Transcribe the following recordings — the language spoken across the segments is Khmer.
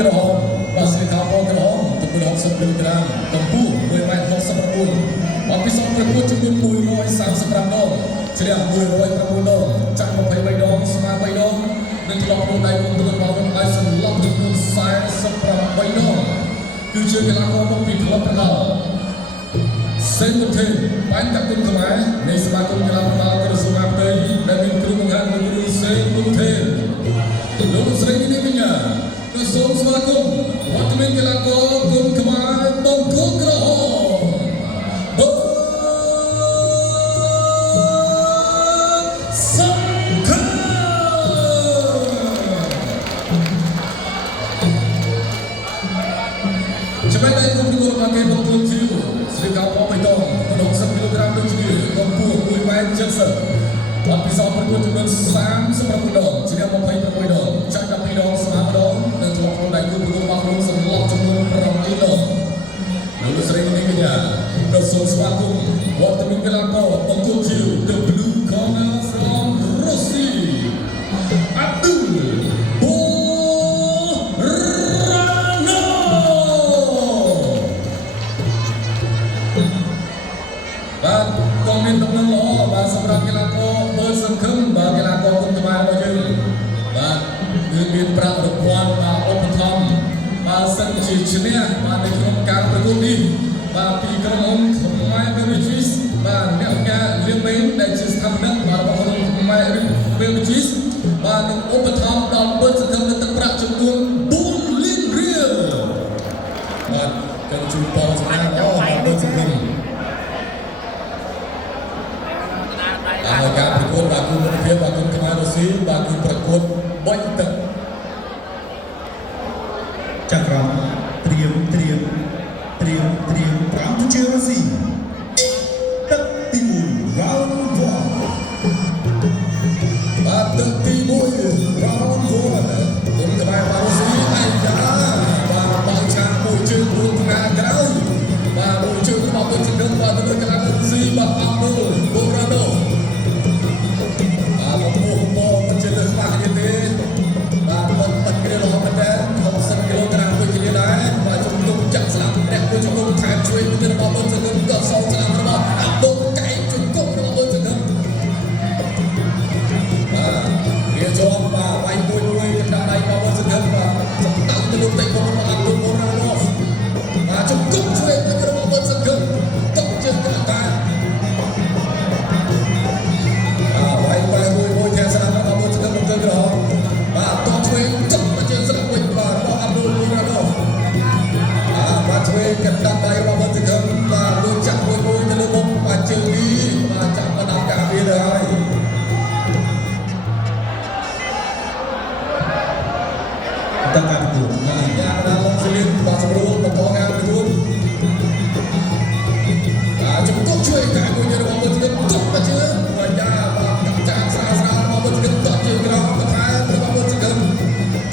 ក្រហមបាទស្រីខោក្រហមទំព័រ60គីឡូក្រាមកម្ពស់1.69 អបិសោប្រកួតចំនួន135ដងជ្រះ109ដងចាក់23ដងស្មើ3ដងនិងឆ្លងក្នុងដៃគុំទទួលបានឲ្យសន្លប់ចំនួន48ដងគឺជាកីឡាករមកពីក្លឹបប្រដាល់សេនមុនថេបាញ់តាក់គុំខ្មែរនៃសមាគមកីឡាប្រដាល់ក្រសួងអាផ្ទៃដែលមានគ្រូបង្ហាត់មួយគ្រូសេនមុនថេលោកស្រីនេះវិញក្រសួងស្វាគមន៍វត្តមានកីឡាករគុំខ្មែរបង្គោលក្រហមចំណែកឯគុំប្រកួតរបស់គេបង្គោលជីវស្រីកោបបៃតង60គីឡូក្រាមដូចគ្នាកម្ពស់1.70 អបិសោប្រកួតចំនួន36ដងជ្រះ26ដងចាក់12ដងស្មើម្ដងនិងធ្លាប់ក្នុងដៃគូប្រកួតរបស់ខ្លួនសន្លប់ចំនួន8ដងលោកស្រីនេះកញ្ញាប្រសូស្វាគមន៍វត្តមានកីឡាករបង្គោលជីវ The Blue Corner from Rossi Abdulបាទក៏មានដំណឹងល្អបាទសម្រាប់កីឡាករបើសង្ឃឹមបាទកីឡាករគុំខ្មែររបស់យើងបាទគឺមានប្រាក់រង្វាន់បាទឧបត្ថម្ភបាទសិនជាឈ្នះបាទនៅក្នុងការប្រកួតនេះបាទពីក្រុមហ៊ុនខ្មែរ Beverages បាទអ្នកអង្គការលៀងមេនដែលជាស្ថាបនិកបាទរបស់ក្រុមហ៊ុនខ្មែរ Beverages បាទនឹងឧបត្ថម្ភដល់បើសង្ឃឹមនឹងទឹកប្រាក់ចំនួន4លានរៀលបាទការជួបបោស្មារតីបាទបើសង្ឃឹមការប្រកួតបាទគុំគុណភាពបាទគុំខ្មែររុស្ស៊ីបាទគឺប្រកួតបាញ់ទឹកចាក់ក្រមត្រៀម5ទៅជារុស្ស៊ីទឹកទី1 round 1បាទទឹកទី1 round 1គុំខ្មែរបាទរុស្ស៊ីអាយយ៉ាបាទបើឆាមួយជើងមួយថ្ងៃក្រោយបាទមួយជើងរបស់ទឹកសង្ឃឹមបាទទៅលើកីឡាកររុស្ស៊ីបាទអាប់ឌុលបូរ៉ាដូមិនជាលើសបាក់ទេបាទគាត់ទឹកគ្រាល្អមែនតើ60គីឡូក្រាមដូចគ្នាដែរបាទជំនុំចាក់ស្លាប់អ្នកមួយជំនុំថែមជួយមួយទៀតរបស់បងសង្ឃឹមក៏សងស្លាប់របស់អាប់ឌុលកែងជំនុំរបស់បងសង្ឃឹមបាទវាជាប់បាទវាយមួយកណ្ដាលដៃរបស់បងសង្ឃឹមបាទសម្ដៅទៅលើទឹករបស់អាប់ឌុលបូរ៉ាឡូបាទជំនុំជួយមួយរបស់បងសង្ឃឹមតកជើងកណ្ដាលវាយមួយធានស្ដាប់របស់បងសង្ឃឹមទៅក្រហមបាទតោះឆ្វេងចុះមកជើងស្ដាប់វិញបាទរបស់អាប់ឌុលបូរ៉ាឡូបាទឆ្វេងកណ្ដាលដៃរបស់បងសង្ឃឹមបាទលួចចាក់មួយទៅលើមុខបាទជើងនេះបាទចាប់មកដល់ការវាទៅហើយតើការប្រកួតយ៉ាងណាលោកស្លៀកបាទសម្រួលបន្តការប្រកួតជំទង់ជួយការមួយរបស់បងសង្ឃឹមចុះមកជើងបាទយ៉ាបាទចាក់ស្រាលរបស់បងសង្ឃឹមតជើងក្រោមបន្ថែមរបស់បងសង្ឃឹម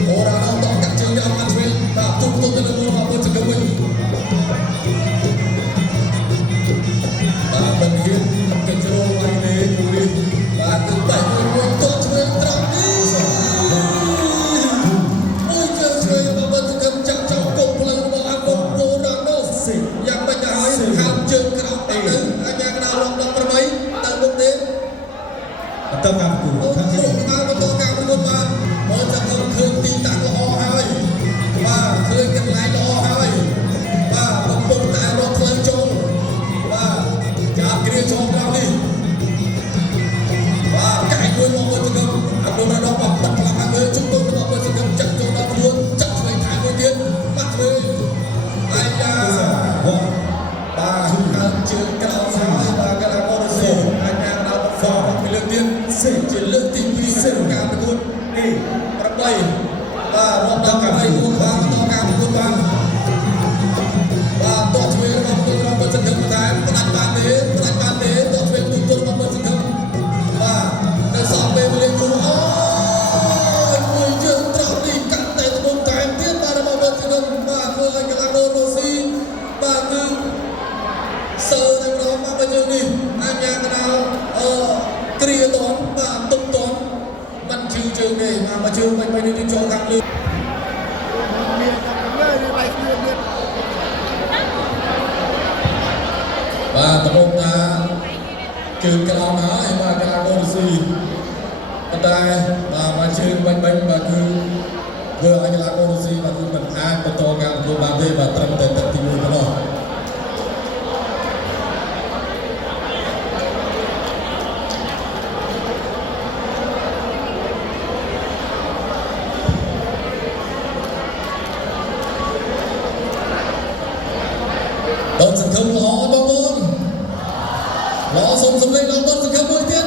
អូរ៉ាណូតកាត់ជើងក្រោមអាឆ្វេងបាទទុំទៅលើមុខរបស់បងសង្ឃឹមវិញបាទបង្រៀនកិច្ចរងឲ្យនេះគូនេះបាទទឹកបែកមួយតឆ្វេងត្រង់នេះមួយជើងឆ្វេងរបស់បងសង្ឃឹមចាក់ចោលគប់ផ្លូវរបស់អាប់ឌុលបូរ៉ាណូយ៉ាងមិនទៅហើយខាងជើងក្រោមទៅអាញាកណ្ដាលលោក18ទៅមុខទេបន្តការប្រកួតខាងជើងបន្តការប្រកួតបាទបងសង្ឃឹមឃើញទីតាំងល្អហើយបាទឃើញកន្លែងល្អហើយបាទកំពុងតែរកផ្លូវចូលបាទចាប់គ្រាចូលក្រោមនេះបាទកែមួយមកបងសង្ឃឹមអាប់ឌុលរ៉ាណូបាទបាត់ខ្លាំងហើយមើលជុំទៅរបស់បងសង្ឃឹមចាក់ចូលដល់ខ្លួនចាក់ឆ្វេងថែមមួយទៀតបាត់ឆ្វេងអាយ៉ាបាទខាងជើងក្រោមហើយបាទកីឡាកររុស្ស៊ីអាញាកណ្ដាលហ្វរពីលើកទៀតជាលើកទី2ក្នុងការប្រកួតនេះ8បាទរាប់ដល់ការប្រកួតបានបន្តការប្រកួតបានបាទតោះឆ្វេងរបស់បងក្រុមបងសង្ឃឹមបន្ថែមផ្ដាច់បានទេតោះឆ្វេងទូរបស់បងសង្ឃឹមបាទនៅសល់ពេលវេលាយូរអូយមួយជើងត្រង់នេះកាត់តែត្បូងថែមទៀតបាទរបស់បងសង្ឃឹមបាទធ្វើឲ្យកីឡាកររុស្ស៊ីបាទគឺសើនៅក្នុងមកជើងនេះអាញាកណ្ដាលគ្រាតនបាទទុំតនបាត់ជើងគេមកជើងមិននេះចូលខាងលើ បាទតំបងតាជើងក្លោងហើយបាទកីឡាកររុស្ស៊ីប៉ុន្តែបាទមកជើងបាញ់បាទគឺធ្វើឲ្យកីឡាកររុស្ស៊ីបាទគឺមិនអាចបន្តការប្រកួតបានទេបាទត្រឹមតែទឹកទី1ប៉ុណ្ណោះដល់សង្ឃឹមល្អបងប្អូនល្អសូមសម្លេងដល់បងសង្ឃឹមមួយទៀត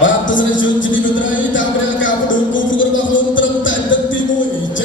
បាទទស្សនិកជនជាទីមេត្រីតាមរយៈការបដូរគូប្រកួតរបស់ខ្លួនត្រឹមតែទឹកទី1